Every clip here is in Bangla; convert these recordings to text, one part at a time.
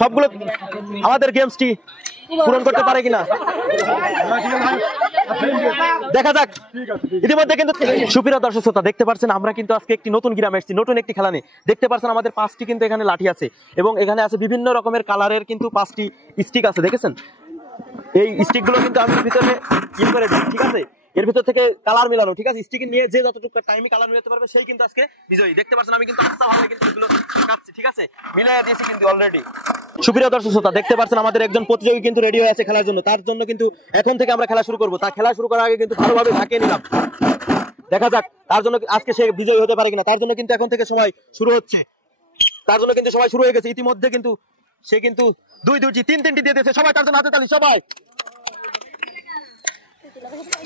সবগুলো আমাদের গেমসটি পূরণ করতে পারে কিনা দেখা যাক। ইতিমধ্যে কিন্তু সুপ্রিয় দর্শক শ্রোতা দেখতে পাচ্ছেন আমরা কিন্তু আজকে একটি নতুন গ্রামে এসেছি, নতুন একটি খেলা নিয়ে। দেখতে পাচ্ছেন আমাদের 5টি কিন্তু এখানে লাঠি আছে এবং এখানে আছে বিভিন্ন রকমের কালারের কিন্তু 5টি স্টিক আছে, দেখেছেন। এই স্টিক গুলো কিন্তু আমি ভিতরে ইয়ে করে দিই, ঠিক আছে। এর ভিতর থেকে কালার মিলানো, ঠিক আছে। স্টিক নিয়ে যে যতটুকু টাইমে কালার মিলাতে পারবে সেই কিন্তু আজকে বিজয়ী। দেখতে পাচ্ছেন আমি কিন্তু আচ্ছা ভাবে কিন্তু এগুলো কাটছি, ঠিক আছে, মিলাই দিয়েছি কিন্তু অলরেডি। সুপ্রিয় দর্শক শ্রোতা দেখতে পাচ্ছেন আমাদের একজন প্রতিযোগী কিন্তু রেডি হয়ে আছে খেলার জন্য। তার জন্য কিন্তু এখন থেকে আমরা খেলা শুরু করব। তার খেলা শুরু করার আগে কিন্তু ভালোভাবে ঝাঁকিয়ে নিলাম, দেখা যাক তার জন্য আজকে সে বিজয়ী হতে পারে কিনা। তার জন্য কিন্তু এখন থেকে সময় শুরু হচ্ছে, তার জন্য কিন্তু সময় শুরু হয়ে গেছে ইতিমধ্যে। কিন্তু সে কিন্তু 2-2টি 3-3টি দিয়ে দিয়েছে। সবাই তার জন্য হাতে তালি, সবাই।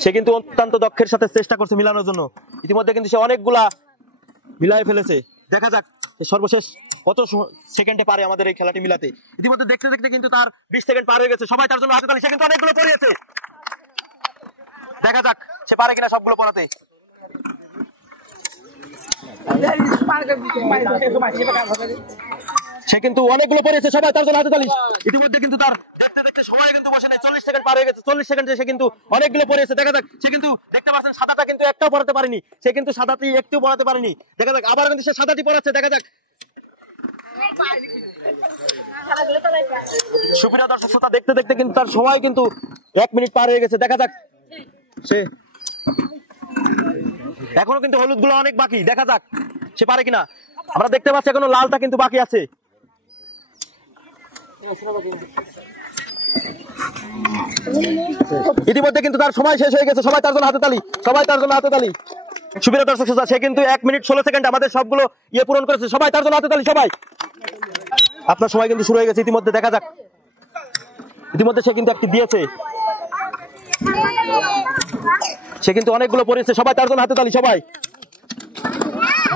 সে কিন্তু অত্যন্ত দক্ষের সাথে চেষ্টা করছে মিলানোর জন্য। ইতিমধ্যে কিন্তু সে অনেকগুলা মিলাই ফেলেছে। দেখা যাক সর্বশেষ কত সেকেন্ডে পারে আমাদের এই খেলাটি মিলাতে। ইতিমধ্যে দেখতে দেখতে কিন্তু তার 20 সেকেন্ড পার হয়ে গেছে। সবাই তার জন্য হাতে তালি। সে কিন্তু অনেকগুলো পড়িয়েছে, দেখা যাক সে পারে কিনা সবগুলো পড়াতে। সে কিন্তু অনেকগুলো পড়িয়েছে। সবাই তার জন্য হাতে তালি। ইতিমধ্যে কিন্তু তার দেখতে দেখতে সময় কিন্তু বসে নাই, 40 সেকেন্ড পার হয়ে গেছে। 40 সেকেন্ডে সে কিন্তু অনেকগুলো পড়িয়েছে। দেখা যাক সে কিন্তু দেখতে পাচ্ছেন সাদাটা কিন্তু একটাও পড়াতে পারেনি। সে কিন্তু সাদাটি একটু পড়াতে পারেনি। দেখা যাক আবার কিন্তু সে সাদাটি পড়াচ্ছে, দেখা যাক। সুপ্রিয় দর্শক শ্রোতা দেখতে দেখতে কিন্তু তার সময় কিন্তু 1 মিনিট পার হয়ে গেছে। দেখা যাক সে এখনো কিন্তু হলুদ গুলো অনেক বাকি, দেখা যাক সে পারে কিনা। আমরা দেখতে পাচ্ছি এখনো লালটা কিন্তু বাকি আছে। ইতিমধ্যে কিন্তু তার সময় শেষ হয়ে গেছে। সবাই তার জন্য হাতে তালি, সবাই তার জন্য হাতে তালি। সুপ্রিয় দর্শক শ্রোতা সে কিন্তু 1 মিনিট 16 সেকেন্ড আমাদের সবগুলো ইয়ে পূরণ করেছে। সবাই তার জন্য হাতে তালি, সবাই। আপনার সময় কিন্তু শুরু হয়ে গেছে ইতিমধ্যে, দেখা যাক। ইতিমধ্যে সে কিন্তু একটি দিয়েছে, সে কিন্তু অনেকগুলো পড়েছে। সবাই তার জন্য হাতে তালি, সবাই।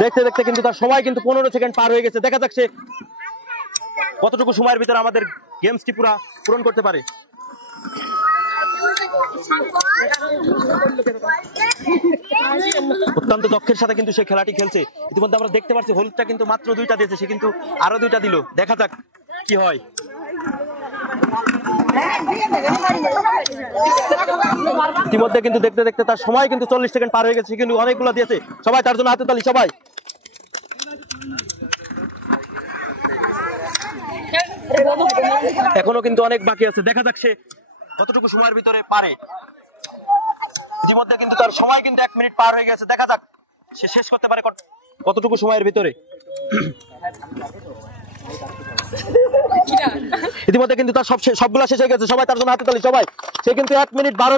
দেখতে দেখতে কিন্তু তার সময় কিন্তু 15 সেকেন্ড পার হয়ে গেছে। দেখা যাক সে কতটুকু সময়ের ভিতরে আমাদের গেমসটি পূরণ করতে পারে। অত্যন্ত দক্ষের সাথে কিন্তু সে খেলাটি খেলছে। ইতিমধ্যে আমরা দেখতে পাচ্ছি হলুদটা কিন্তু মাত্র 2টা দিয়েছে, সে কিন্তু আরো 2টা দিল। দেখা যাক কি হয়। ইতিমধ্যে কিন্তু দেখতে দেখতে তার সময় কিন্তু 40 সেকেন্ড পার হয়ে গেছে। কিন্তু অনেকগুলো দিয়েছে। সবাই তার জন্য হাতে তালি, সবাই। এখনো কিন্তু অনেক বাকি আছে। দেখা যাক সে কতটুকু সময়ের ভিতরে পারে। ইতিমধ্যে কিন্তু তার সময় কিন্তু 1 মিনিট পার হয়ে গেছে। দেখা যাক সে শেষ করতে পারে কতটুকু সময়ের ভিতরে। ইতিমধ্যে কিন্তু তার সবগুলো শেষ হয়ে গেছে। সবাই তার জন্য হাতে তালি, সবাই। সে কিন্তু 1 মিনিট 12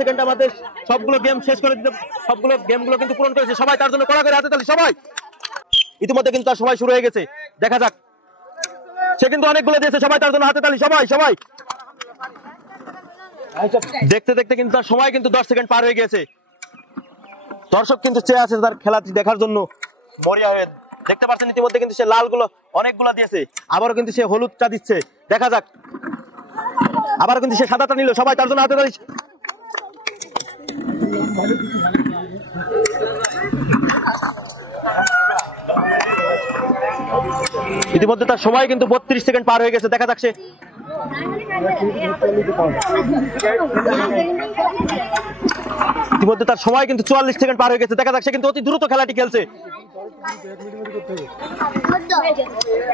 সেকেন্ডে আমাদের সবগুলো গেম শেষ করে দিতে, সবগুলো গেমগুলো কিন্তু পূরণ করেছে। সবাই তার জন্য কড়া করে হাতে তালি, সবাই। ইতিমধ্যে কিন্তু তার সময় শুরু হয়ে গেছে। দেখা যাক সে কিন্তু অনেকগুলো দিয়েছে। সবাই তার জন্য হাতে তালি, সবাই, সবাই। দেখতে দেখতে কিন্তু তার সময় কিন্তু 10 সেকেন্ড পার হয়ে গেছে। দর্শক কিন্তু চেয়ে আছে তার খেলাটি দেখার জন্য মরিয়া হয়ে। দেখতে পাচ্ছেন ইতিমধ্যে কিন্তু সে লালগুলো অনেকগুলো দিয়েছে, আবারও কিন্তু সে হলুদটা দিচ্ছে। দেখা যাক আবার কিন্তু সে সাদাটা নিল। সবাই তার জন্য হাতে তালি। ইতিমধ্যে তার সময় কিন্তু 32 সেকেন্ড পার হয়ে গেছে। দেখা যাক সে ইতিমধ্যে তার সময় কিন্তু 44 সেকেন্ড পার হয়ে গেছে। দেখা যাক সে কিন্তু অতি দ্রুত খেলাটি খেলছে।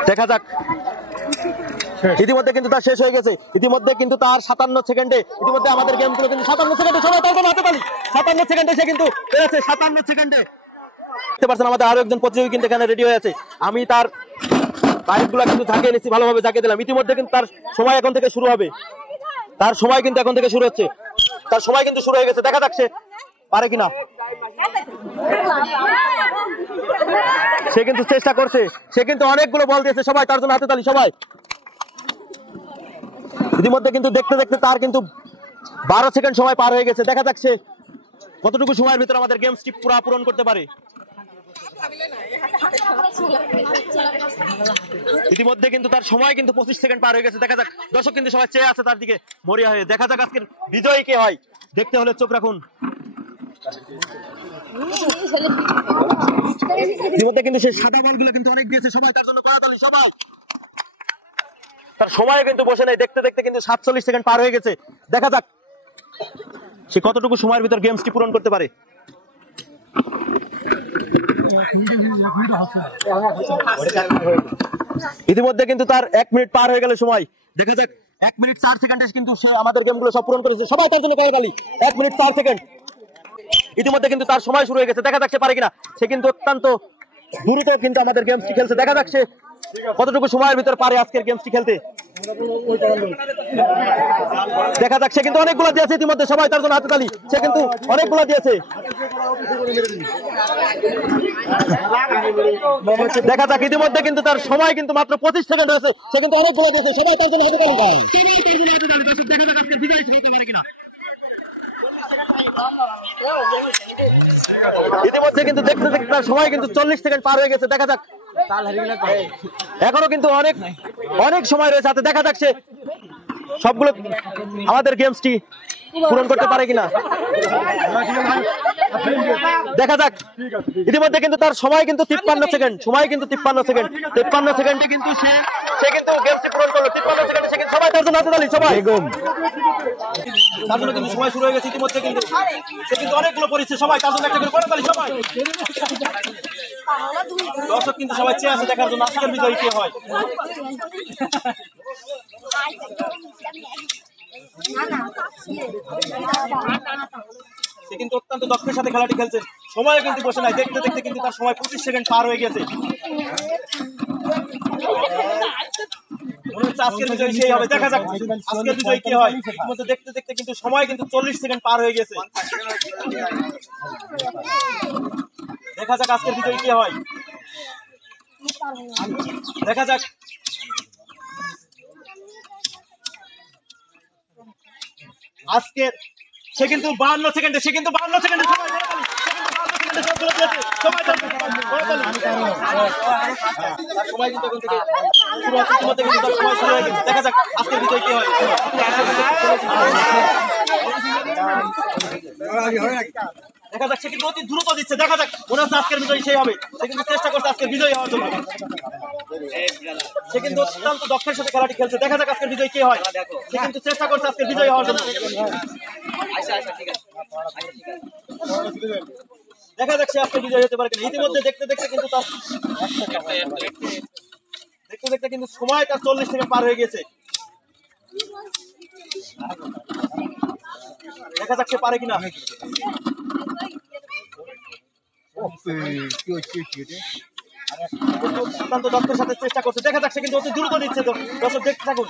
দেখা যাক ইতিমধ্যে কিন্তু তার শেষ হয়ে গেছে। ইতিমধ্যে কিন্তু তার 57 সেকেন্ডে ইতিমধ্যে আমাদের গেমগুলো কিন্তু 57 সেকেন্ডে। সবাই তার জন্য হাতে তালি। 57 সেকেন্ডে সে কিন্তু পেরেছে। 57 সেকেন্ডে দেখতে পাচ্ছেন আমাদের আরো একজন প্রতিযোগী কিন্তু এখানে রেডি হয়ে আছে। আমি তার বাইকগুলো কিন্তু ঝাঁকিয়ে নিচ্ছি, ভালোভাবে ঝাঁকিয়ে দিলাম। ইতিমধ্যে কিন্তু তার সময় এখন থেকে শুরু হবে। তার সময় কিন্তু এখন থেকে শুরু হচ্ছে। তার সময় কিন্তু শুরু হয়ে গেছে। দেখা যাক সে পারে কিনা। সে কিন্তু চেষ্টা করছে। সে কিন্তু অনেকগুলো বল দিয়েছে। সবাই তার জন্য হাতে তালি, সবাই। ইতিমধ্যে কিন্তু দেখতে দেখতে তার কিন্তু 12 সেকেন্ড সময় পার হয়ে গেছে। দেখা যাক সে কতটুকু সময়ের ভিতরে আমাদের গেমসটি পূরণ করতে পারে। ইতিমধ্যে কিন্তু তার সময় কিন্তু 25 সেকেন্ড পার হয়ে গেছে। দেখা যাক দর্শক কিন্তু সবাই চেয়ে আছে তার দিকে মরিয়া হয়ে। দেখা যাক আজকের বিজয়ী কে হয়। দেখতে হলে চোখ রাখুন। ইতিমধ্যে কিন্তু সে সাদা বলগুলো কিন্তু অনেক দিয়েছে। সবাই তার জন্য কড়াতালি, সবাই। তার সময় কিন্তু বসে নাই, দেখতে দেখতে কিন্তু 47 সেকেন্ড পার হয়ে গেছে। দেখা যাক সে কতটুকু সময়ের ভিতর গেমসটি পূরণ করতে পারে। ইতিমধ্যে কিন্তু তার 1 মিনিট পার হয়ে গেল সময়। দেখা যাক 1 মিনিট 4 সেকেন্ডে কিন্তু সে আমাদের গেমগুলো সব পূরণ করেছে। সবাই তার জন্য করতালি। 1 মিনিট 4 সেকেন্ড। ইতিমধ্যে কিন্তু তার সময় শুরু হয়ে গেছে। দেখা যাক সে পারে কিনা। সে কিন্তু অত্যন্ত দ্রুত কিন্তু আমাদের গেমসটি খেলছে। দেখা যাক সে কতটুকু সময়ের ভিতর পারে আজকের গেমসটি খেলতে। দেখা যাক সে কিন্তু অনেকগুলো দিয়েছে ইতিমধ্যে। সবাই তার জন্য হাততালি। সে কিন্তু অনেকগুলো দিয়েছে। দেখা যাক ইতিমধ্যে কিন্তু তার সময় কিন্তু মাত্র 25 সেকেন্ড আছে। সে কিন্তু অনেকগুলো দিয়েছে। সবাই তার জন্য হাততালি। ইতিমধ্যে কিন্তু দেখতে দেখতে তার সময় কিন্তু 40 সেকেন্ড পার হয়ে গেছে। দেখা যাক এখনো কিন্তু অনেক অনেক সময় রয়েছে হাতে। দেখা যাক সে সবগুলো আমাদের গেমসটি পূরণ করতে পারে কিনা। দেখা যাক ইতিমধ্যে কিন্তু তার সময় কিন্তু 53 সেকেন্ড। সময় কিন্তু 53 সেকেন্ড। 53 সেকেন্ডে কিন্তু সে কিন্তু গেমসটি পূরণ করলো। 53 সেকেন্ডে সে কিন্তু সবাই তার জন্য হাততালি। সবাই তার জন্য কিন্তু সময় শুরু হয়ে গেছে। ইতিমধ্যে কিন্তু সে কিন্তু অনেকগুলো পরিচ্ছে। সবাই তার জন্য একটা করে করতালি। সবাই দর্শক কিন্তু সবাই চেয়ে আছে দেখার জন্য আজকের বিজয়ী কে হয়। সে কিন্তু অত্যন্ত দক্ষের সাথে খেলাটি খেলছে। সময় কিন্তু বসে নাই, দেখতে দেখতে কিন্তু তার সময় 25 সেকেন্ড পার হয়ে গেছে। আজকের বিজয়ী সেই হবে। দেখা যাক আজকের বিজয়ী কে হয়। ইতিমধ্যে দেখতে দেখতে কিন্তু সময় কিন্তু 40 সেকেন্ড পার হয়ে গেছে। দেখা যাক আজকের বিজয়ী কে হয়। দেখা যাক আজকে সে কিন্তু 52 সেকেন্ডে দেখা যাক আজকের বিজয়ী কে হয়। দেখা যাক সে কিন্তু অতি দ্রুত দিচ্ছে। দেখা যাক মনে হচ্ছে আজকের বিজয়ী সেই হবে। সে কিন্তু চেষ্টা করছে আজকের বিজয়ী হওয়ার জন্য। সে কিন্তু অত্যন্ত দক্ষের সাথে খেলাটি খেলছে। দেখা যাক আজকের বিজয়ী কে হয়। সে কিন্তু চেষ্টা করছে আজকের বিজয়ী হওয়ার জন্য। দেখা যাক সে আজকে বিজয়ী হতে পারে কিনা। ইতিমধ্যে দেখতে দেখতে কিন্তু সময় তার 40 সেকেন্ড পার হয়ে গেছে। দেখা যাক সে পারে কিনা। অত্যন্ত দক্ষের সাথে চেষ্টা করছে। দেখা যাক সে কিন্তু অতি দ্রুত দিচ্ছে। তো দর্শক দেখতে থাকুন।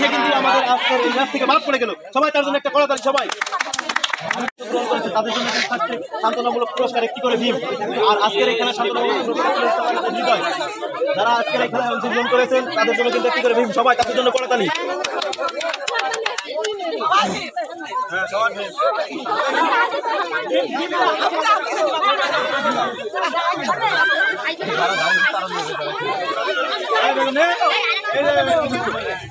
সে কিন্তু আমাদের আজকের এই ম্যাচ থেকে বাদ পড়ে গেল। সবাই তার জন্য একটা করতালি। সবাই তাদের জন্য সান্ত্বনামূলক পুরস্কার একটি করে ভীম। আর আজকের এই খেলা সান্ত্বনামূলক হৃদয় যারা আজকের এই খেলায় অংশগ্রহণ করেছেন তাদের জন্য কিন্তু একটি করে ভীম। সবাই তাদের জন্য করতালি।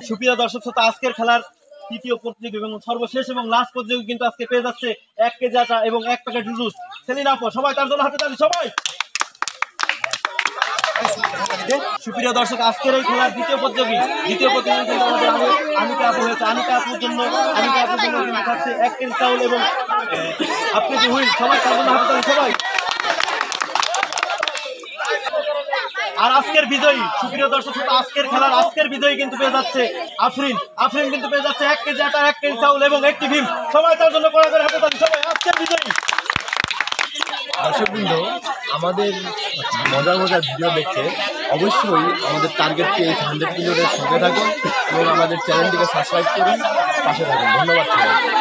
সুপ্রিয় দর্শক শ্রোতা, আজকের খেলার তৃতীয় প্রতিযোগী এবং সর্বশেষ এবং লাস্ট প্রতিযোগী কিন্তু আজকে পেয়ে যাচ্ছে 1 কেজি আটা এবং 1 প্যাকেট জুস। সেলিনা আপু, সবাই তার জন্য হাতে তালি। সবাই সুপ্রিয় দর্শক, আজকের এই খেলার দ্বিতীয় প্রতিযোগী কিন্তু আমাদের আনিকা আপু হয়েছে। আনিকা আপুর জন্য কিন্তু থাকছে 1 কেজি চাউল এবং আপনি হুইল। সবাই তার জন্য হাতে তালি। সবাই আর আজকের বিজয়ী সুপ্রিয় দর্শক আজকের খেলার আজকের বিজয়ী কিন্তু পেয়ে যাচ্ছে আফরিন কিন্তু পেয়ে যাচ্ছে 1 কেজি আটা, 1 কেজি চাউল এবং একটি ভীম। সবাই তার জন্য কড়া করে হাতে তালি। সবাই আজকের বিজয়ী। দর্শকবৃন্দ, আমাদের মজার ভিডিও দেখতে অবশ্যই আমাদের টার্গেট পেজ 100 মিলিয়নের সঙ্গে থাকুন এবং আমাদের চ্যানেলটিকে সাবস্ক্রাইব করুন, পাশে থাকুন। ধন্যবাদ সবাই।